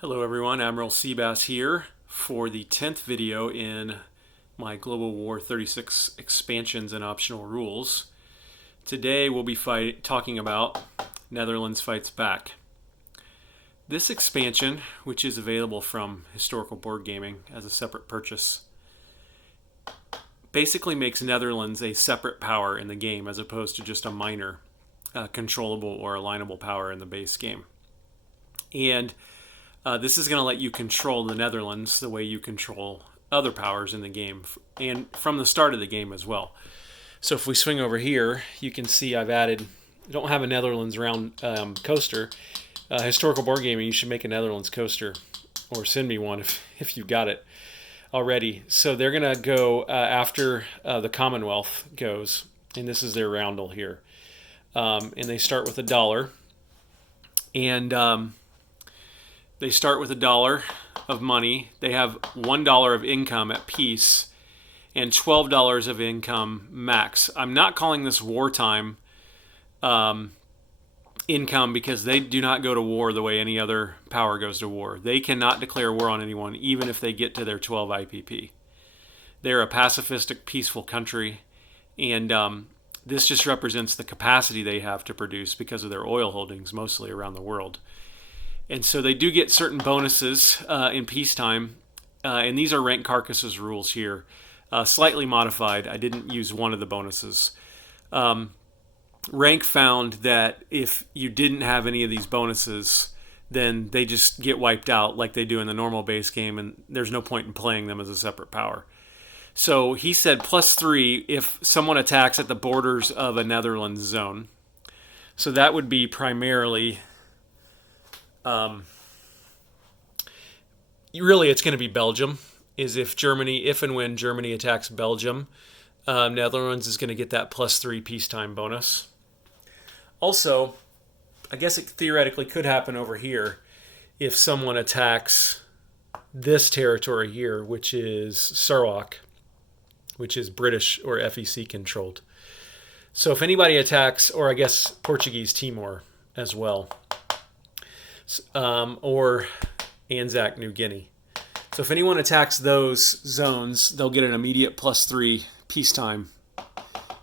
Hello everyone, Admiral Seabass here for the 10th video in my Global War 36 expansions and optional rules. Today we'll be talking about Netherlands Fights Back. This expansion, which is available from Historical Board Gaming as a separate purchase, basically makes Netherlands a separate power in the game as opposed to just a minor controllable or alignable power in the base game. And this is going to let you control the Netherlands the way you control other powers in the game and from the start of the game as well. So if we swing over here, you can see I don't have a Netherlands round coaster. Historical Board Gaming, you should make a Netherlands coaster or send me one if you got it already. So they're going to go after the Commonwealth goes, and this is their roundel here. And they start with $1. And they start with $1 of money. They have $1 of income at peace and $12 of income max. I'm not calling this wartime income because they do not go to war the way any other power goes to war. They cannot declare war on anyone even if they get to their 12 IPP. They're a pacifistic, peaceful country, and this just represents the capacity they have to produce because of their oil holdings mostly around the world. And so they do get certain bonuses in peacetime, and these are Rank Carcass's rules here, slightly modified. I didn't use one of the bonuses. Rank found that if you didn't have any of these bonuses, then they just get wiped out like they do in the normal base game, and there's no point in playing them as a separate power. So he said +3 if someone attacks at the borders of a Netherlands zone. So that would be primarily... really, it's going to be Belgium. If and when Germany attacks Belgium, Netherlands is going to get that +3 peacetime bonus. Also, I guess it theoretically could happen over here if someone attacks this territory here, which is Sarawak, which is British or FEC controlled. So if anybody attacks, or I guess Portuguese Timor as well, or Anzac, New Guinea. So if anyone attacks those zones, they'll get an immediate +3 peacetime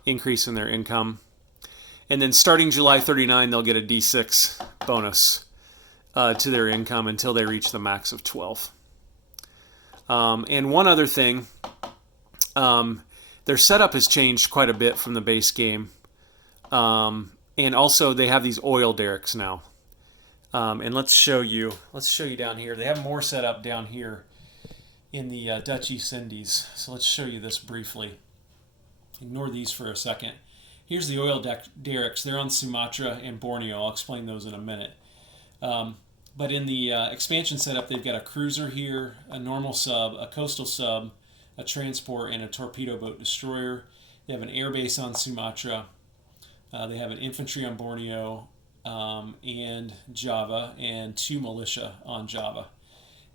increase in their income. And then starting July 39, they'll get a D6 bonus to their income until they reach the max of 12. And one other thing, their setup has changed quite a bit from the base game. And also they have these oil derricks now. And let's show you down here. They have more set up down here in the Dutch East Indies. So let's show you this briefly. Ignore these for a second. Here's the oil derricks. They're on Sumatra and Borneo. I'll explain those in a minute. But in the expansion setup, they've got a cruiser here, a normal sub, a coastal sub, a transport, and a torpedo boat destroyer. They have an air base on Sumatra. They have an infantry on Borneo, and Java, and 2 militia on Java,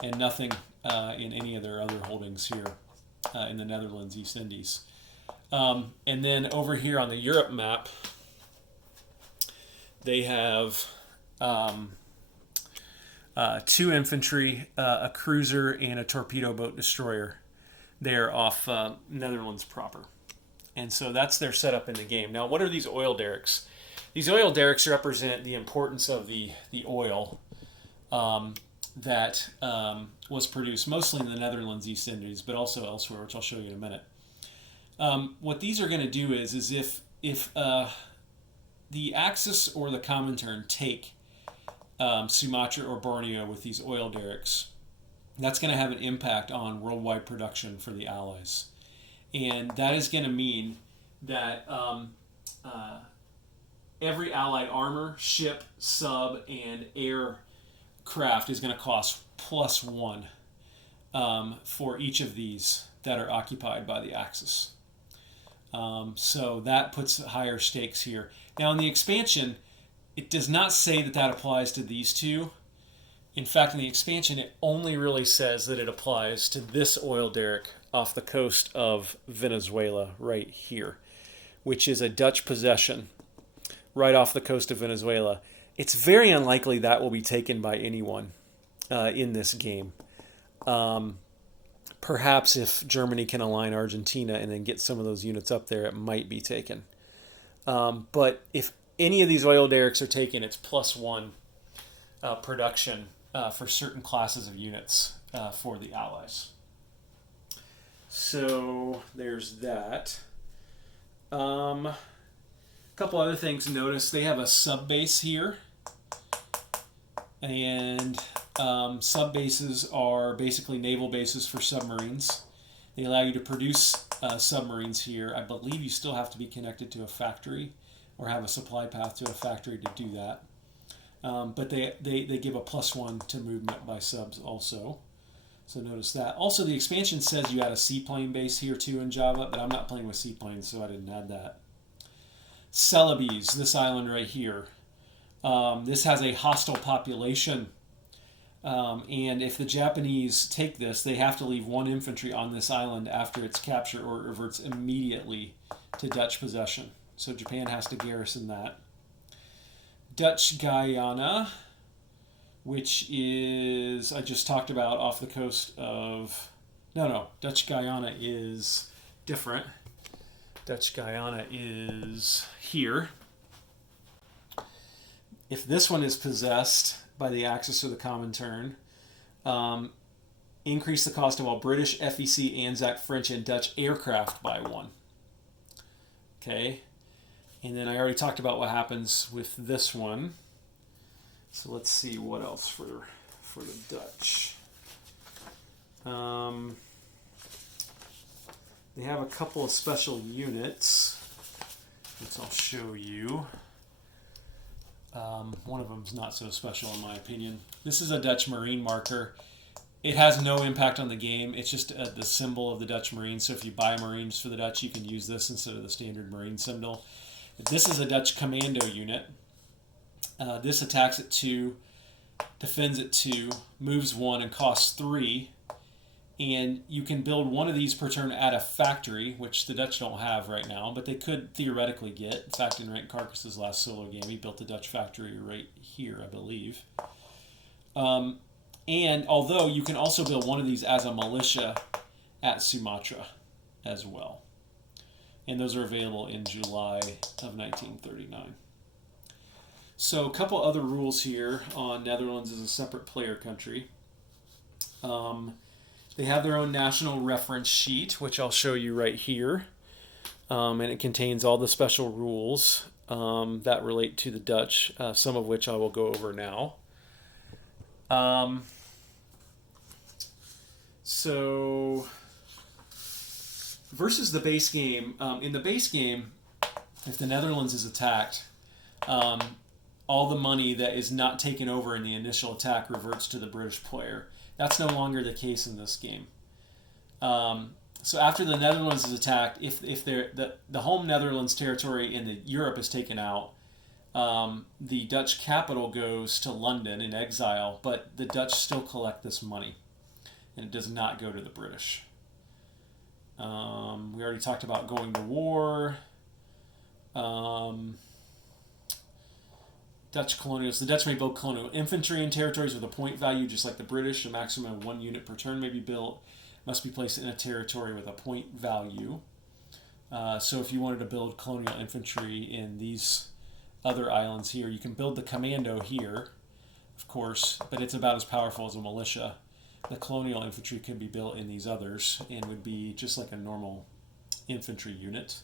and nothing in any of their other holdings here in the Netherlands East Indies. And then over here on the Europe map, they have 2 infantry, a cruiser, and a torpedo boat destroyer. They're off Netherlands proper. And so that's their setup in the game. Now, what are these oil derricks? These oil derricks represent the importance of the oil that was produced mostly in the Netherlands East Indies, but also elsewhere, which I'll show you in a minute. What these are going to do is if the Axis or the Comintern take Sumatra or Borneo with these oil derricks, that's going to have an impact on worldwide production for the Allies. And that is going to mean that every Allied armor, ship, sub, and aircraft is going to cost +1 for each of these that are occupied by the Axis. So that puts higher stakes here. Now in the expansion, it does not say that applies to these two. In fact, in the expansion, it only really says that it applies to this oil derrick off the coast of Venezuela right here, which is a Dutch possession right off the coast of Venezuela. It's very unlikely that will be taken by anyone in this game. Um, Perhaps if Germany can align Argentina and then get some of those units up there, it might be taken. But if any of these oil derricks are taken, it's +1 production for certain classes of units for the Allies. So there's that. A couple other things to notice. They have a sub base here. And sub bases are basically naval bases for submarines. They allow you to produce submarines here. I believe you still have to be connected to a factory or have a supply path to a factory to do that. But they give a +1 to movement by subs also. So notice that. Also, the expansion says you add a seaplane base here too in Java, but I'm not playing with seaplanes, so I didn't add that. Celebes, this island right here. This has a hostile population. And if the Japanese take this, they have to leave 1 infantry on this island after its capture, or it reverts immediately to Dutch possession. So Japan has to garrison that. Dutch Guiana, which is, I just talked about, off the coast of... No, Dutch Guiana is different. Dutch Guiana is here. If this one is possessed by the Axis or the Comintern, increase the cost of all British, FEC, Anzac, French, and Dutch aircraft by 1. Okay. And then I already talked about what happens with this one. So let's see what else for the Dutch. They have a couple of special units, which I'll show you. One of them is not so special in my opinion. This is a Dutch Marine marker. It has no impact on the game. It's just the symbol of the Dutch Marine. So if you buy Marines for the Dutch, you can use this instead of the standard Marine symbol. This is a Dutch commando unit. This attacks at 2, defends at 2, moves 1, and costs 3. And you can build one of these per turn at a factory, which the Dutch don't have right now, but they could theoretically get. In fact, in Rank Carcass's last solo game, he built a Dutch factory right here, I believe. And although you can also build one of these as a militia at Sumatra as well. And those are available in July of 1939. So a couple other rules here on Netherlands as a separate player country. They have their own national reference sheet, which I'll show you right here. And it contains all the special rules that relate to the Dutch, some of which I will go over now. So, versus the base game, in the base game, if the Netherlands is attacked, all the money that is not taken over in the initial attack reverts to the British player. That's no longer the case in this game. So after the Netherlands is attacked, if the home Netherlands territory in Europe is taken out, the Dutch capital goes to London in exile, but the Dutch still collect this money, and it does not go to the British. We already talked about going to war. Dutch colonials. The Dutch may build colonial infantry in territories with a point value, just like the British. A maximum of 1 unit per turn may be built. Must be placed in a territory with a point value. So if you wanted to build colonial infantry in these other islands here, you can build the commando here, of course, but it's about as powerful as a militia. The colonial infantry could be built in these others and would be just like a normal infantry unit.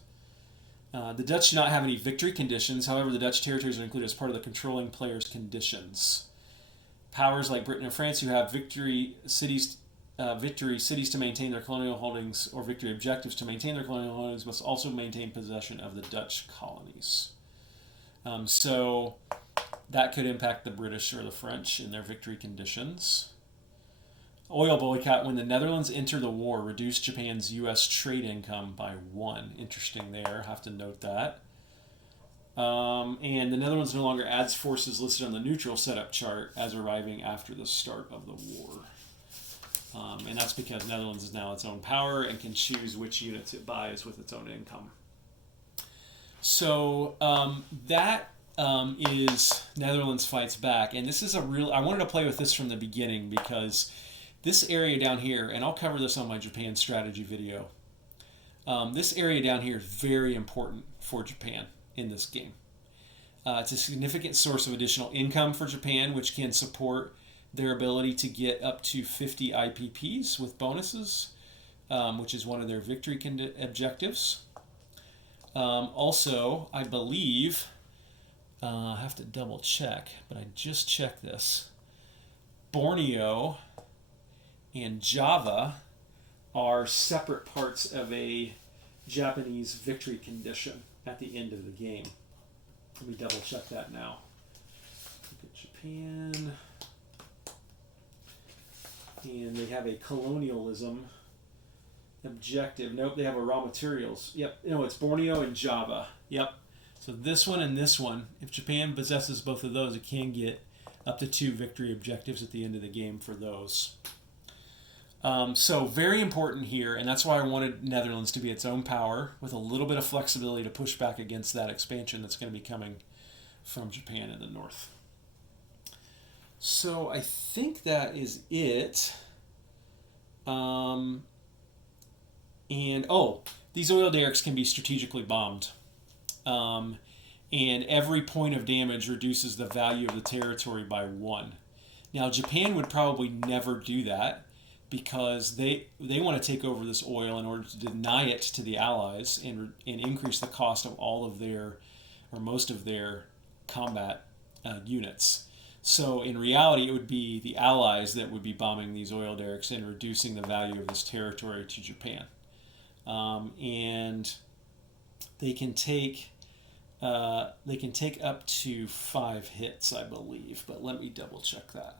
The Dutch do not have any victory conditions. However, the Dutch territories are included as part of the controlling player's conditions. Powers like Britain and France who have victory cities to maintain their colonial holdings or victory objectives to maintain their colonial holdings must also maintain possession of the Dutch colonies. So that could impact the British or the French in their victory conditions. Oil boycott. When the Netherlands enter the war, reduce Japan's U.S. trade income by 1. Interesting there. Have to note that. And the Netherlands no longer adds forces listed on the neutral setup chart as arriving after the start of the war. And that's because Netherlands is now its own power and can choose which units it buys with its own income. So that is Netherlands Fights Back. And this is a real, I wanted to play with this from the beginning because this area down here, and I'll cover this on my Japan strategy video, this area down here is very important for Japan in this game. It's a significant source of additional income for Japan, which can support their ability to get up to 50 IPPs with bonuses, which is one of their victory objectives. Also, I believe, I have to double check, but I just checked this. Borneo and Java are separate parts of a Japanese victory condition at the end of the game. Let me double check that now. Look at Japan. And they have a colonialism objective. Nope, they have a raw materials. Yep, no, it's Borneo and Java. Yep. So this one and this one, if Japan possesses both of those, it can get up to 2 victory objectives at the end of the game for those. So very important here, and that's why I wanted Netherlands to be its own power with a little bit of flexibility to push back against that expansion that's going to be coming from Japan in the north. So I think that is it. And these oil derricks can be strategically bombed. And every point of damage reduces the value of the territory by 1. Now Japan would probably never do that, because they want to take over this oil in order to deny it to the Allies and increase the cost of all of their, or most of their, combat units. So in reality, it would be the Allies that would be bombing these oil derricks and reducing the value of this territory to Japan. And they can take up to 5 hits, I believe, but let me double check that.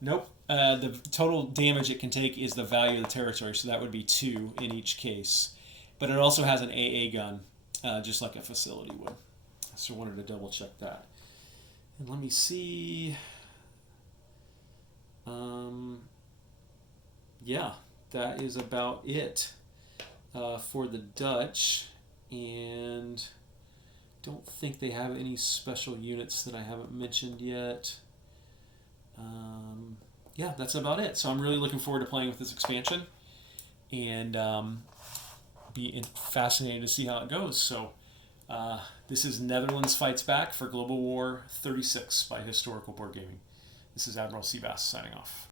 Nope. The total damage it can take is the value of the territory, so that would be 2 in each case. But it also has an AA gun, just like a facility would. So I wanted to double check that. And let me see. Yeah, that is about it for the Dutch. And don't think they have any special units that I haven't mentioned yet. Yeah, that's about it. So I'm really looking forward to playing with this expansion, and be fascinated to see how it goes. So this is Netherlands Fights Back for Global War 36 by Historical Board Gaming. This is Admiral Seabass signing off.